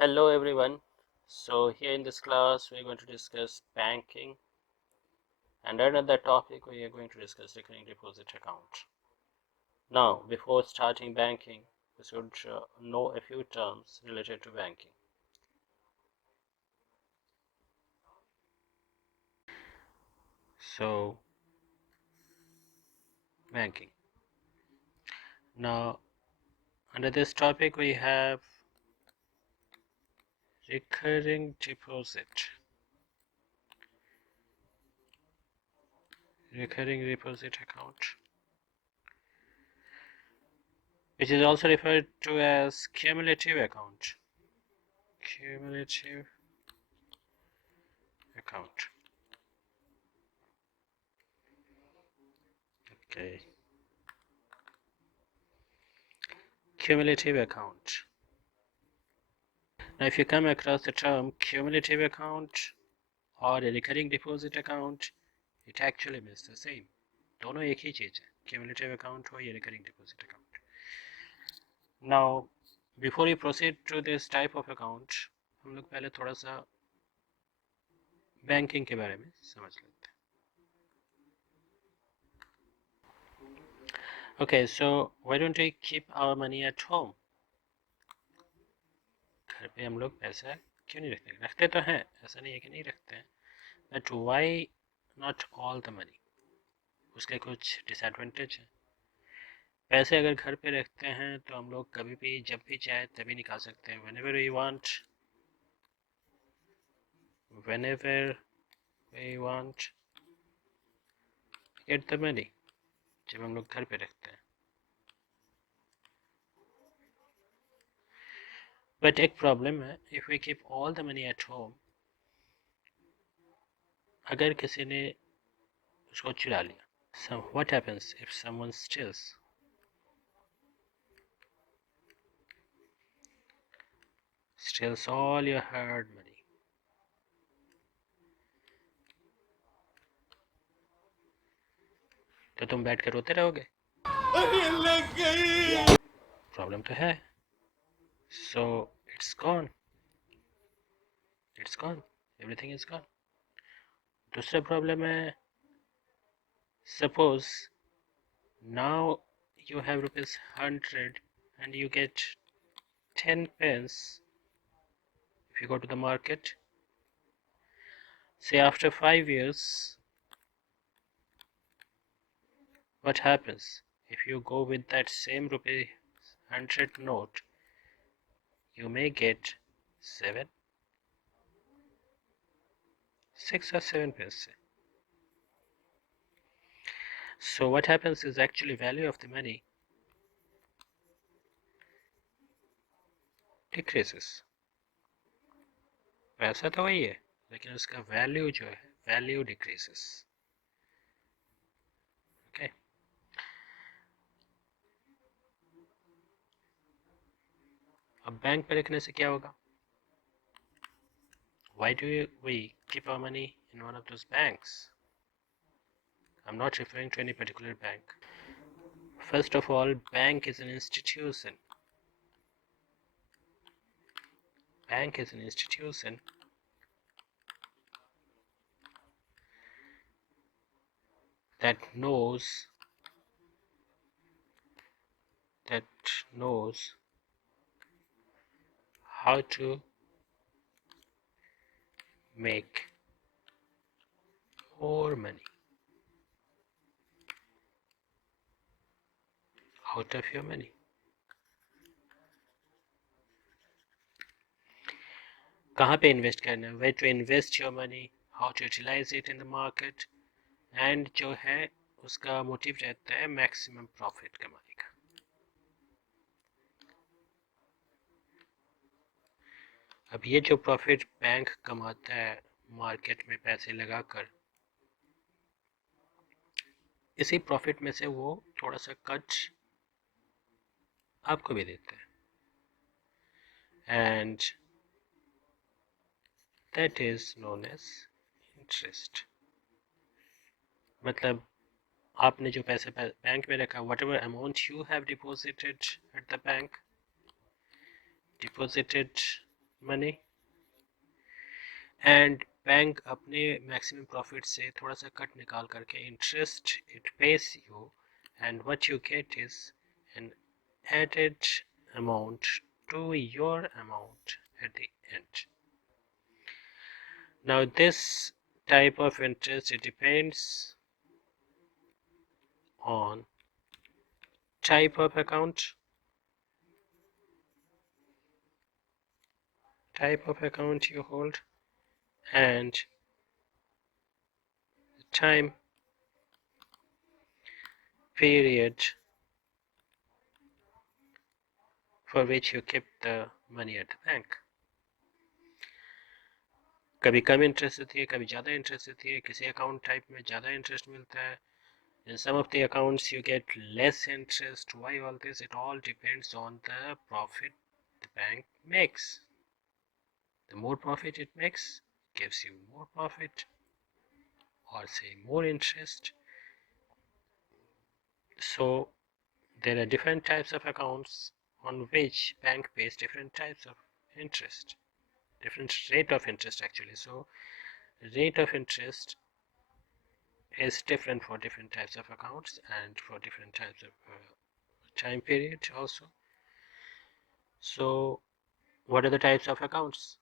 Hello everyone. So here in this class we're going to discuss banking, and under that topic we are going to discuss recurring deposit account. Now before starting banking we should know a few terms related to banking. So banking. Now under this topic we have recurring deposit. Recurring deposit account, which is also referred to as cumulative account. Cumulative account. Okay. Cumulative account. Now if you come across the term cumulative account or a recurring deposit account, it actually means the same. दोनों एक ही चीज है, cumulative account हो या recurring deposit account. Now before we proceed to this type of account, हम लोग पहले थोड़ा सा बैंकिंग के बारे में समझ लेते हैं. Okay, so why don't we keep our money at home? घर पे हम लोग पैसा क्यों नहीं रखते? रखते तो हैं, ऐसा नहीं है कि नहीं रखते हैं, but why not all the money? उसके कुछ डिसएडवांटेज हैं. पैसे अगर घर पे रखते हैं तो हम लोग कभी भी जब भी चाहे तभी निकाल सकते हैं. whenever we want get the money, जब हम लोग घर पे रखते हैं. बट एक प्रॉब्लम है, if we keep all the money at home, अगर किसी ने उसको चुरा लिया, so what happens if someone steals all your hard money? तो तुम बैठ कर रोते रहोगे? प्रॉब्लम तो है. So it's gone, everything is gone. दूसरा प्रॉब्लम है, suppose now you have ₹100 and you get 10 pence. If you go to the market, say after 5 years, what happens if you go with that same ₹100 note? You may get 6 or 7 pence. So what happens is actually value of the money decreases. पैसा तो वही है, लेकिन उसका value जो है, value decreases. Okay. अब bank पे रखने से क्या होगा? Why do we keep our money in one of those banks? I'm not referring to any particular bank. First of all, bank is an institution. Bank is an institution that knows how to make more money out of your money. कहाँ पे invest करना है, where to invest your money, how to utilize it in the market, and जो है उसका motive रहता है maximum profit कमाने का. अब ये जो प्रॉफिट बैंक कमाता है मार्केट में पैसे लगाकर, इसी प्रॉफिट में से वो थोड़ा सा कट आपको भी देता है, and that is known as interest. मतलब आपने जो पैसे बैंक में रखा, whatever amount you have deposited at the bank, deposited money and bank अपने मैक्सिमम प्रॉफिट से थोड़ा सा कट निकाल करके interest it pays you and what you get is an added amount to your amount at the end. Now this type of interest, it depends on type of account you hold and the time period for which you keep the money at the bank. कभी कम interest देती है, कभी ज़्यादा interest देती है, किसी account type में ज़्यादा इंटरेस्ट मिलता है. In some of the accounts you get less interest. Why all this? It all depends on the profit the bank makes. The more profit it makes, gives you more profit or say more interest. So there are different types of accounts on which bank pays different types of interest, different rate of interest actually. So rate of interest is different for different types of accounts and for different types of time period also. So what are the types of accounts?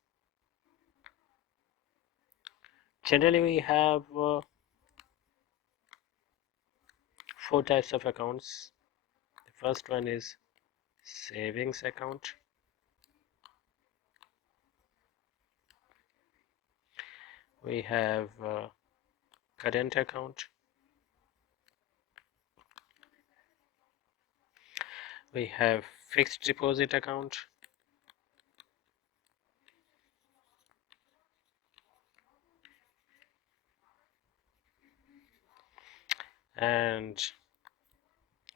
Generally we have 4 types of accounts. The first one is savings account. We have current account. We have fixed deposit account. And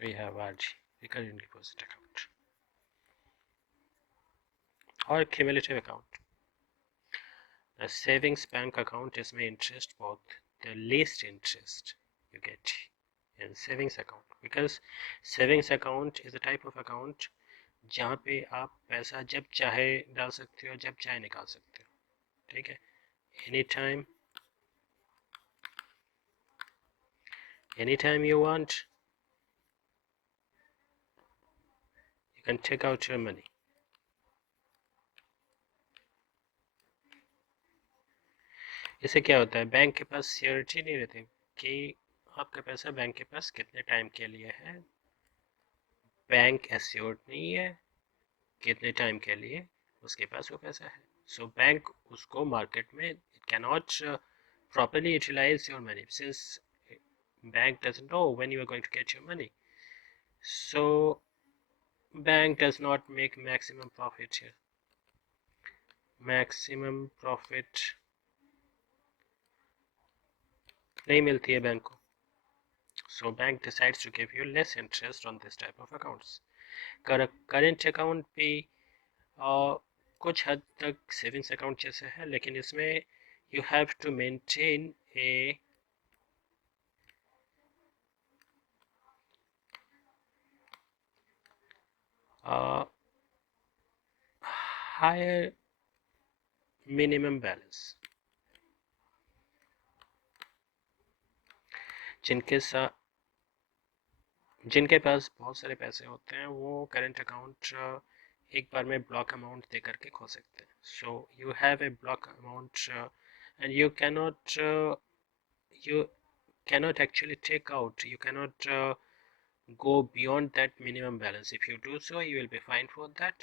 we have RD, recurring deposit account, or cumulative account. A savings bank account इसमें interest both the least interest you get in savings account, because savings account is a type of account जहाँ पे आप पैसा जब चाहे डाल सकते हो, जब चाहे निकाल सकते हो. ठीक है, anytime you want you can take out your money. इससे क्या होता है, बैंक के पास सिक्योरिटी नहीं रहती कि आपका पैसा बैंक के पास कितने टाइम के लिए है. बैंक एश्योर्ड नहीं है कितने टाइम के लिए उसके पास वो पैसा है. सो बैंक उसको मार्केट में it can not properly utilize your money since bank doesn't know when you are going to get your money. So bank does not make maximum profit here. Maximum profit नहीं मिलती है bank को. So bank decides to give you less interest on this type of accounts. Current account भी कुछ हद तक savings account जैसे है, लेकिन इसमें you have to maintain a higher minimum balance. जिनके पास बहुत सारे पैसे होते हैं वो करंट अकाउंट एक बार में ब्लॉक अमाउंट दे करके खोल सकते हैं. So you have a block amount and you cannot actually take out, you cannot go beyond that minimum balance. If you do so you will be fined for that,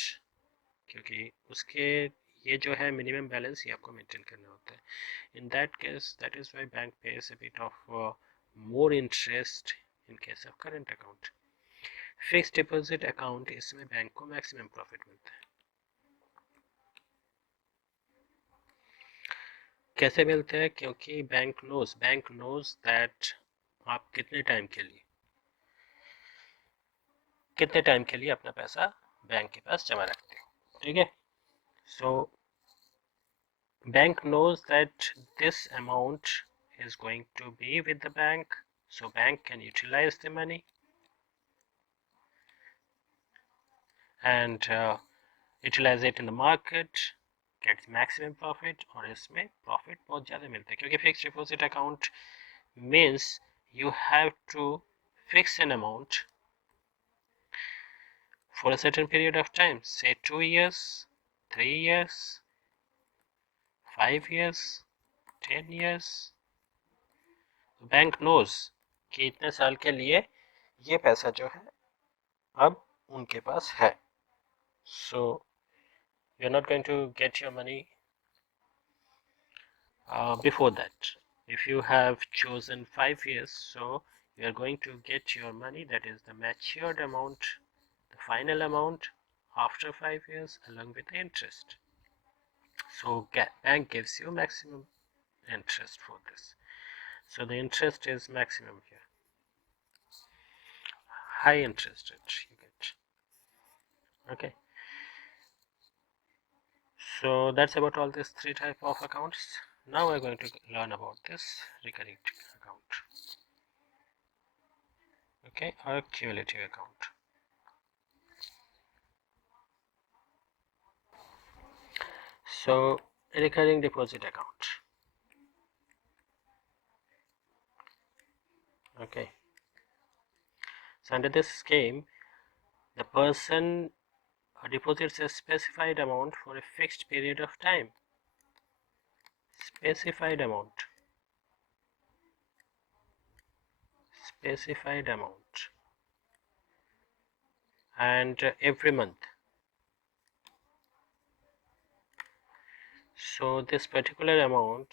क्योंकि उसके ये जो है minimum balance ही आपको maintain करना होता है. In that case, that is why bank pays a bit of more interest in case of current account. Fixed deposit account, इसमें बैंक को मैक्सिमम प्रॉफिट मिलता है. कैसे मिलता है, क्योंकि बैंक नोज दैट आप कितने टाइम के लिए अपना पैसा बैंक के पास जमा रखते हो. ठीक है, सो bank knows that this amount is going to be with the bank, so bank can utilize the money and utilize it in the market gets maximum profit और इसमें प्रॉफिट बहुत ज़्यादा मिलता है, क्योंकि fix deposit account means you have to fix an amount for a certain period of time, say 2 years, 3 years, 5 years, 10 years. Bank knows कि इतने साल के लिए ये पैसा जो है अब उनके पास है. So you're not going to get your money before that. If you have chosen 5 years, so you are going to get your money, that is the matured amount, the final amount after 5 years along with the interest. So bank gives you maximum interest for this. So the interest is maximum here. High interest rate you get. Okay. So that's about all these 3 type of accounts. Now we're going to learn about this recurring account. Okay, or cumulative account. So recurring deposit account. Okay. So under this scheme, the person deposits a specified amount for a fixed period of time. Specified amount. Specified amount. And every month. So this particular amount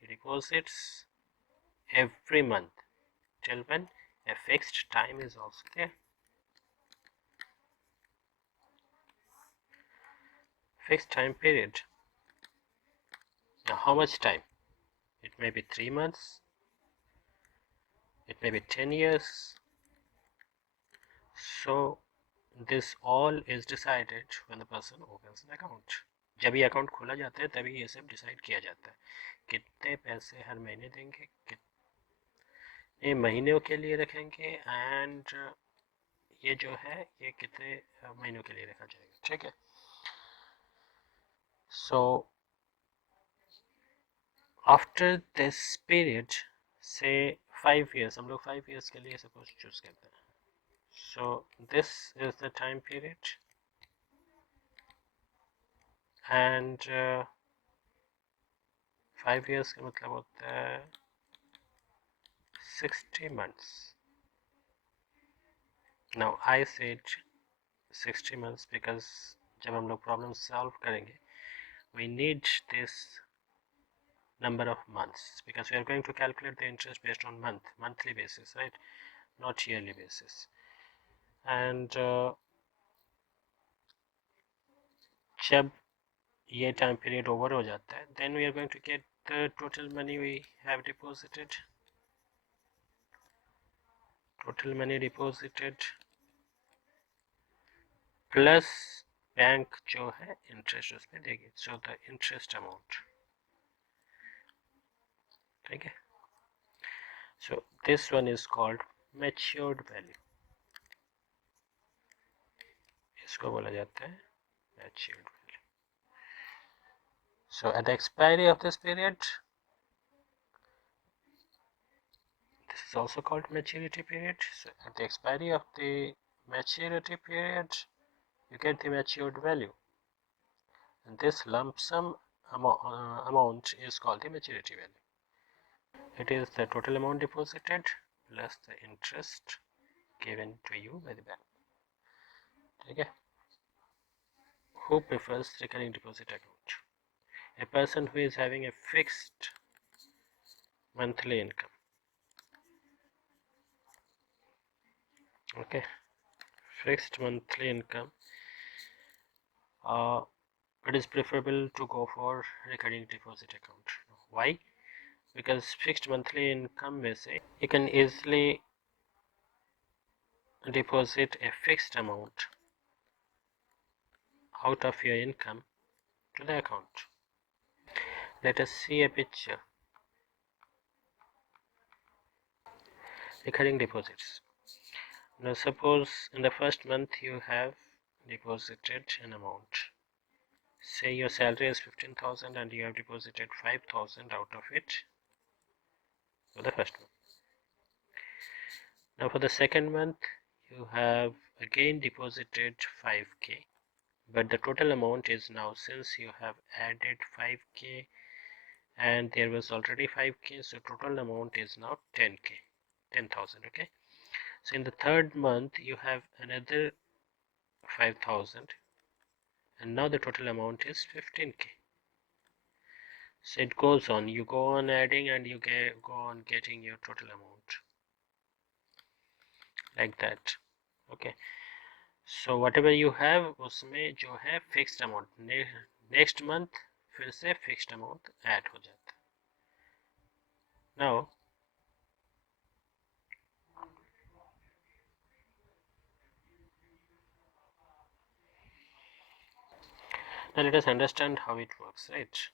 he deposits every month till when a fixed time is also there. Fixed time period. Now how much time? It may be 3 months, it may be 10 years. So this all is decided when the person opens an account. जब ये account खोला जाता है तभी ये सब decide किया जाता है, कितने पैसे हर महीने देंगे, कितने महीनों के लिए रखेंगे, एंड ये जो है ये कितने महीनों के लिए रखा जाएगा. ठीक है. So after this period, say 5 years, हम लोग 5 years के लिए सपोज चूज करते हैं. So this is the time period, and 5 years का मतलब होता है 60 months. Now I said 60 months because जब हम लोग problem solve करेंगे we need this number of months, because we are going to calculate the interest based on monthly basis, right, not yearly basis. And जब ये time period over हो जाता है, then we are going to get the total money we have deposited. Total money deposited plus bank जो है interest उसमें देगी. So the interest amount. ठीक है. So this one is called matured value. इसको बोला जाता है matured value. So at the expiry of this period, this is also called maturity period. So at the expiry of the maturity period, you get the matured value, and this lump sum amount is called the maturity value. It is the total amount deposited plus the interest given to you by the bank. Okay. Who prefers recurring deposit account? A person who is having a fixed monthly income. Okay, fixed monthly income. It is preferable to go for recurring deposit account. Why? Because fixed monthly income में से you can easily deposit a fixed amount out of your income to the account. Let us see a picture. Recurring deposits. Now suppose in the first month you have deposited an amount. Say your salary is 15,000 and you have deposited 5,000 out of it for the first month. Now for the second month, you have again deposited 5k, but the total amount is now, since you have added 5k and there was already 5k, so total amount is now 10k, 10,000. Okay, so in the third month you have another 5,000 and now the total amount is 15k. So it goes on, you go on adding and you go on getting your total amount like that. Okay, so whatever you have उसमें जो है fixed amount next month फिर से fixed amount add हो जाता है. Now let us understand how it works, right?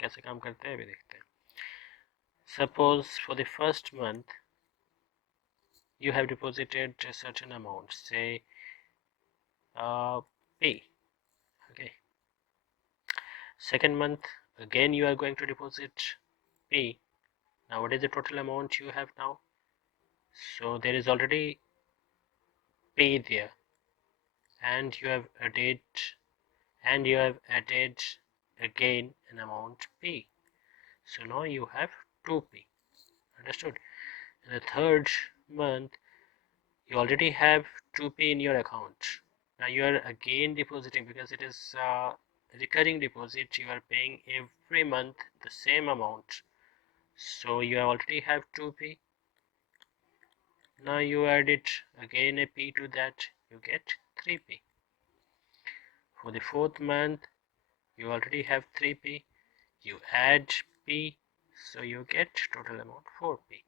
कैसे काम करते हैं अभी देखते हैं. Suppose for the first month you have deposited a certain amount, say P. Okay, second month again you are going to deposit P. Now what is the total amount you have now? So there is already P there, and you have added again an amount P. So now you have 2P. Understood? In the third month you already have 2P in your account. Now you are again depositing, because it is recurring deposit, you are paying every month the same amount, so you already have 2P. Now you add it again a P to that, you get 3P. For the fourth month you already have 3P, you add P, so you get total amount 4P.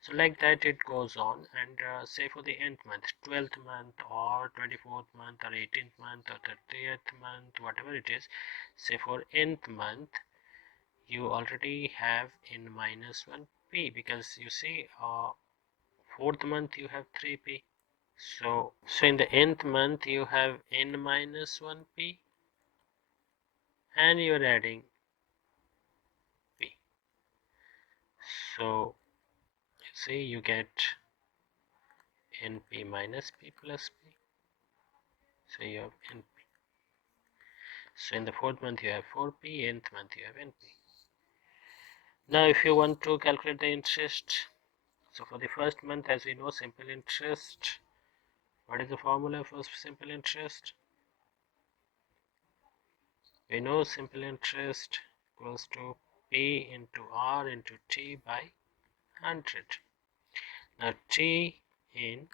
So like that it goes on, and say for the nth month, 12th month or 24th month or 18th month or 30th month, whatever it is, say for nth month you already have n minus 1p, because you see fourth month you have 3p, so in the nth month you have n minus 1p and you are adding p, so you see you get np minus p plus p, so you have np. So in the fourth month you have 4p, nth month you have np. Now if you want to calculate the interest, so for the first month, as we know, simple interest, what is the formula for simple interest? We know simple interest equals to P into R into T by 100. Now T in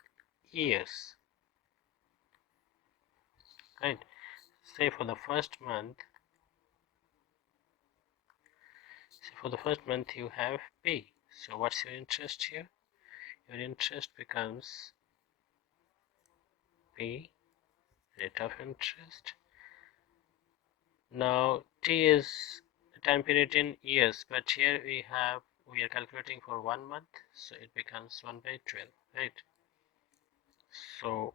years, right? Say for the first month, you have P. So what's your interest here? Your interest becomes P, rate of interest. Now T is time period in years, but here we are calculating for 1 month, so it becomes 1 by 12, right? So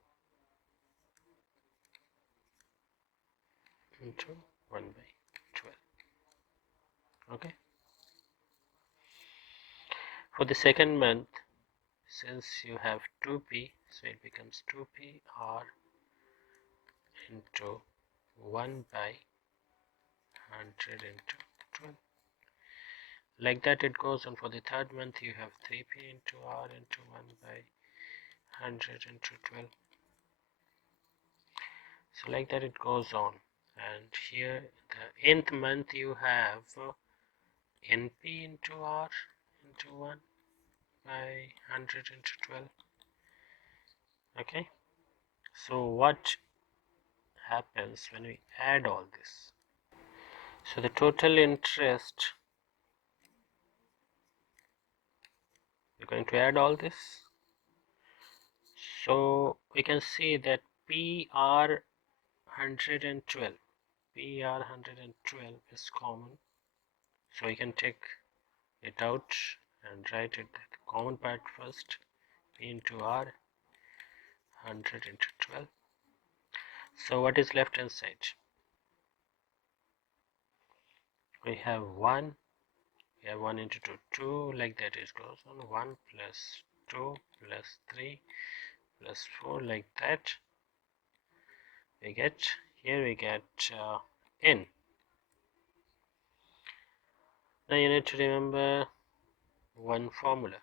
into 1 by 12. Okay, for the second month, since you have 2p, so it becomes 2p r into 1 by 100 into 12. Like that it goes on. For the third month you have 3p into r into 1 by 100 into 12. So like that it goes on, and here the nth month you have np into r into 1 by 100 into 12. Okay, so what happens when we add all this? So the total interest, we're going to add all this, so we can see that PR 112 is common, so we can take it out and write it the common part first. P into R 100 into 12. So what is left inside? We have 1, we have 1 into 2, 2, like that it goes on, 1 plus 2 plus 3 plus 4, like that. We get, here we get n. Now you need to remember one formula.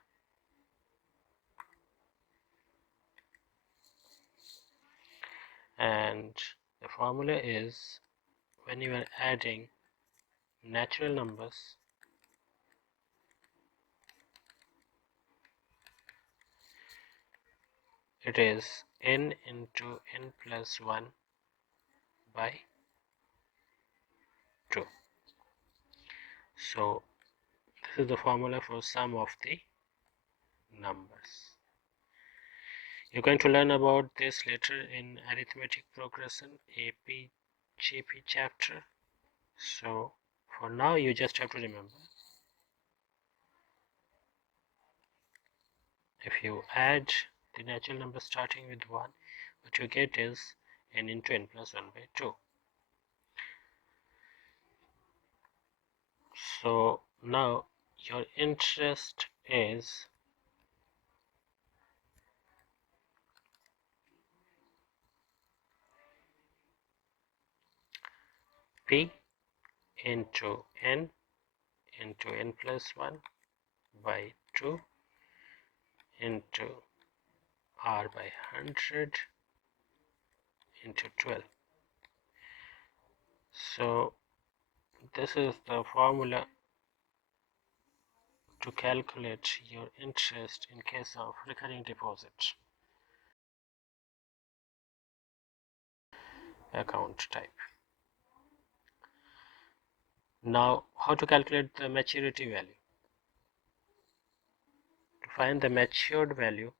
And the formula is, when you are adding natural numbers, it is n into n plus 1 by 2. So this is the formula for sum of the numbers. You're going to learn about this later in arithmetic progression AP GP chapter. So for now you just have to remember, if you add the natural number starting with 1, what you get is n into n plus 1 by 2. So now your interest is P into n plus 1 by 2 into r by 100 into 12. So this is the formula to calculate your interest in case of recurring deposit account type. Now, how to calculate the maturity value? To find the matured value,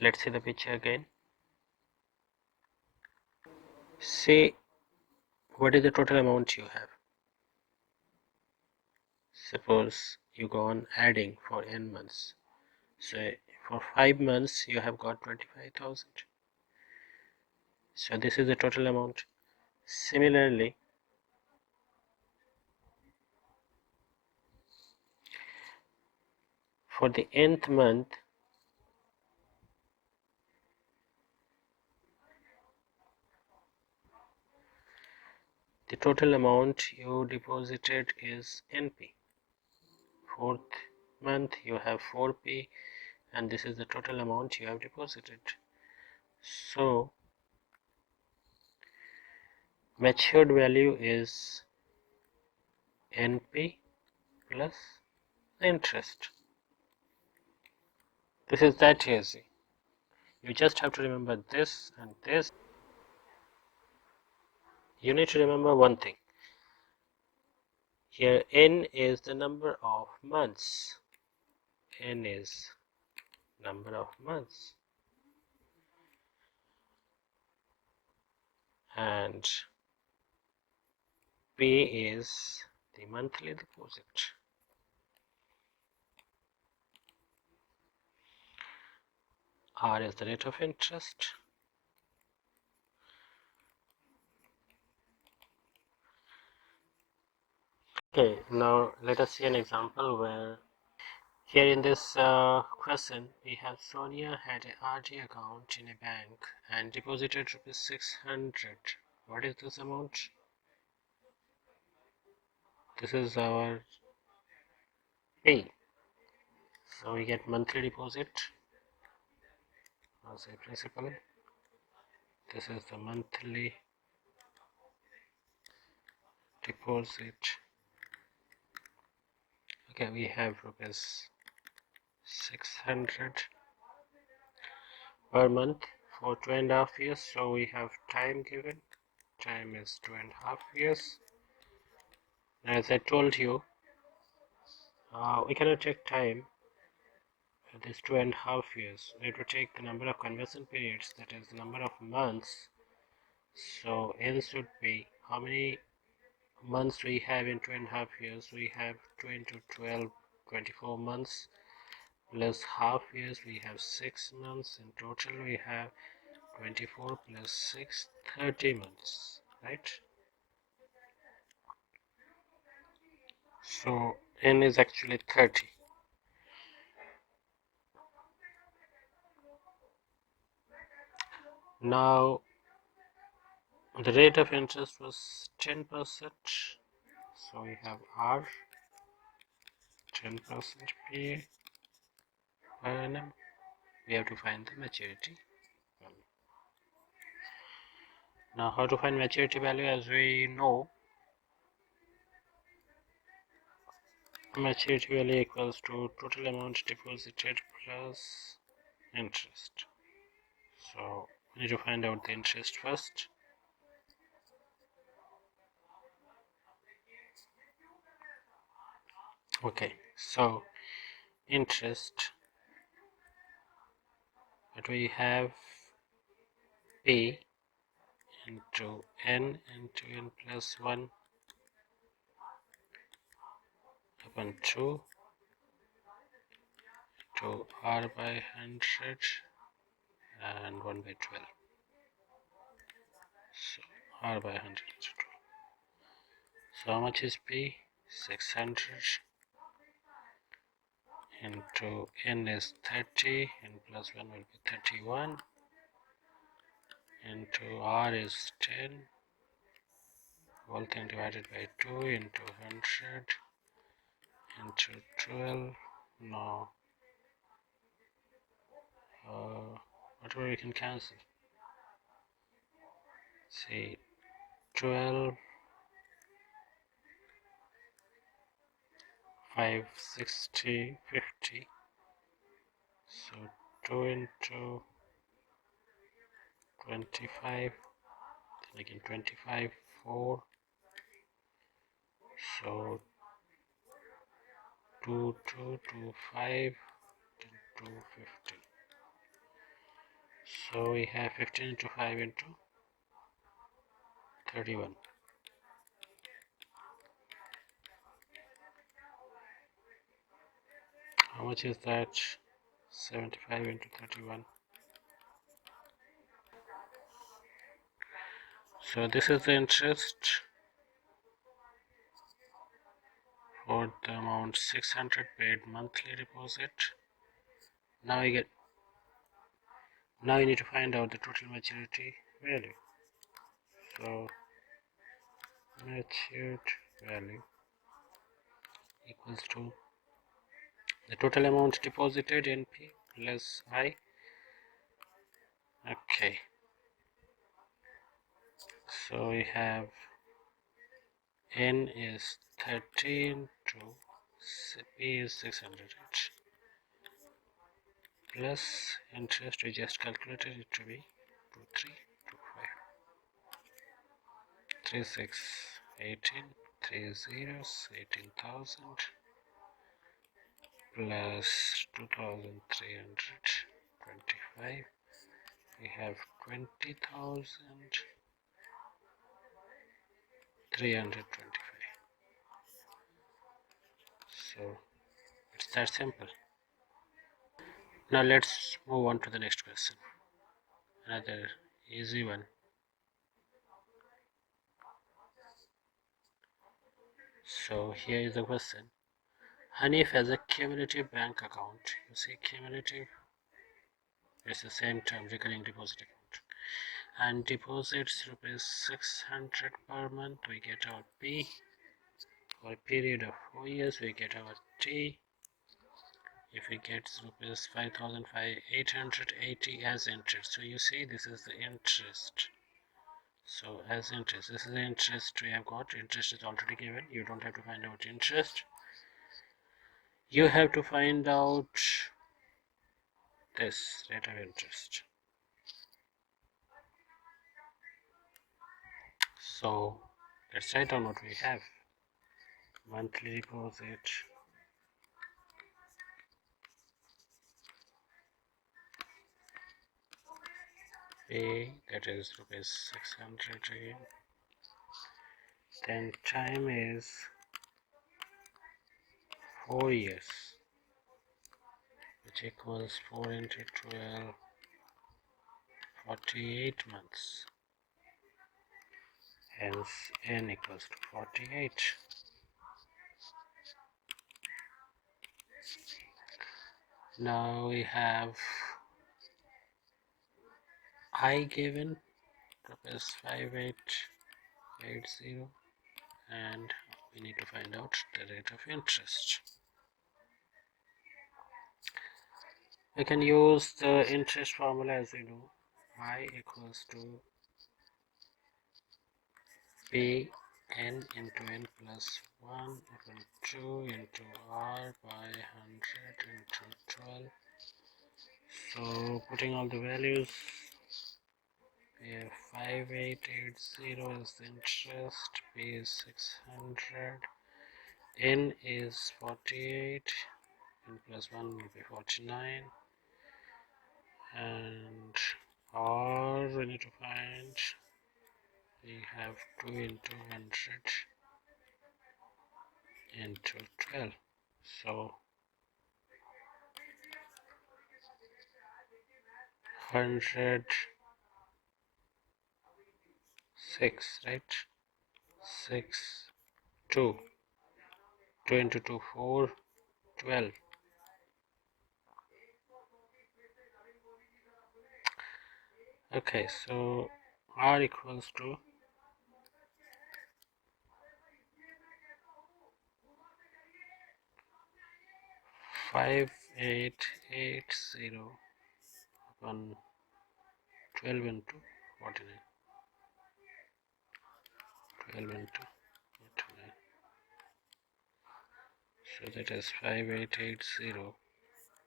let's see the picture again. See what is the total amount you have. Suppose you go on adding for n months. So for 5 months you have got 25,000. So this is the total amount. Similarly, for the nth month, the total amount you deposited is NP. 4th month you have 4P, and this is the total amount you have deposited. So matured value is NP plus interest. This is that easy. You just have to remember this and this. You need to remember one thing. Here n is the number of months. N is number of months. And P is the monthly deposit. R is the rate of interest. Okay, now let us see an example where here in this question we have Sonia had a RD account in a bank and deposited rupees 600. What is this amount? This is our P. So we get monthly deposit as a principal. This is the monthly deposit. Okay, we have rupees 600 per month for 2.5 years. So we have time given. Time is 2.5 years. As I told you, we cannot take time for this 2.5 years. We have to take the number of conversion periods, that is the number of months. So n should be how many months we have in 2.5 years, we have 2 into 12, 24 months, plus half years we have 6 months. In total we have 24 plus 6, 30 months, right? So n is actually 30. Now the rate of interest was 10%, so we have R 10% per annum. We have to find the maturity value. Now how to find maturity value? As we know, maturity value equals to total amount deposited plus interest. So we need to find out the interest first. Okay, so interest, but we have P into n plus 1 upon 2 to R by 100 and 1 by 12. So R by 100 is 12. So how much is P? 600 into n is 30, n plus 1 will be 31, into R is 10, whole thing divided by 2 into 100 into 12. Now whatever we can cancel. See, 12, 5, 60, 50. So 2 into 25, then again 25, 4. So 2, 2, 2, 5, 2, 50. So we have 15 into 5 into 31. How much is that? 75 into 31. So this is the interest for the amount 600 paid monthly deposit. Now you need to find out the total maturity value. So matured value equals to the total amount deposited in P plus I. Okay, so we have n is 13 to P is 600 plus interest. We just calculated it to be 36, 18, 3 zeros, 18,000 plus 2,325. We have 20,325. So it's that simple. Now let's move on to the next question. Another easy one. So here is the question. Hanif has a cumulative bank account. You see, cumulative is the same term, recurring deposit account, and deposits rupees 600 per month. We get our P. For a period of 4 years, we get our T. If we get rupees 5,880 as interest. So you see, this is the interest. So as interest, this is the interest we have got. Interest is already given. You don't have to find out interest. You have to find out this rate of interest. So let's write down what we have. Monthly deposit A, that is rupees 600 again, then time is 4 years, which equals 4 into 12, 48 months. Hence n equals to 48. Now we have I given, that is 5880, and we need to find out the rate of interest. We can use the interest formula as we know. I equals to P n into n plus 1 upon 2 into r by 100 into 12. So putting all the values, we have 5880 is the interest, P is 600, n is 48, n plus 1 will be 49, and r we need to find, we have 2 into 100 into 12, so 106, right? 6, 2, 2 into 2, 4, 12. Okay, so r equals to 5880 upon 12 into 49. 12 into 49. So that is 5880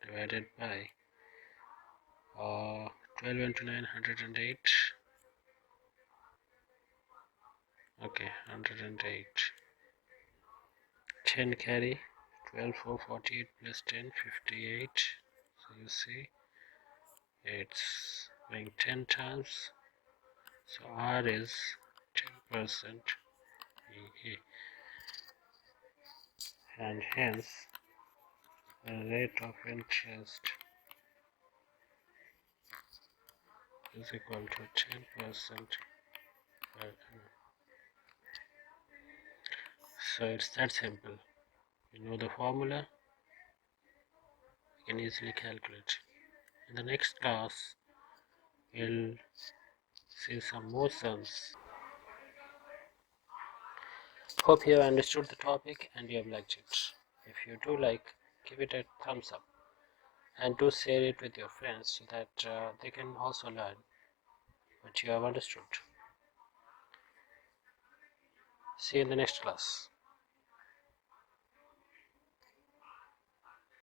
divided by 12 into 9, 108. Okay, 108. 10 carry, 12, 4, 48 plus 10, 58. So you see, it's going 10 times. So R is 10%, and hence the rate of interest is equal to 10% per annum. So it's that simple. You know the formula, you can easily calculate. In the next class, we'll see some more sums. Hope you have understood the topic and you have liked it. If you do like, give it a thumbs up and do share it with your friends so that they can also learn what you have understood. See you in the next class.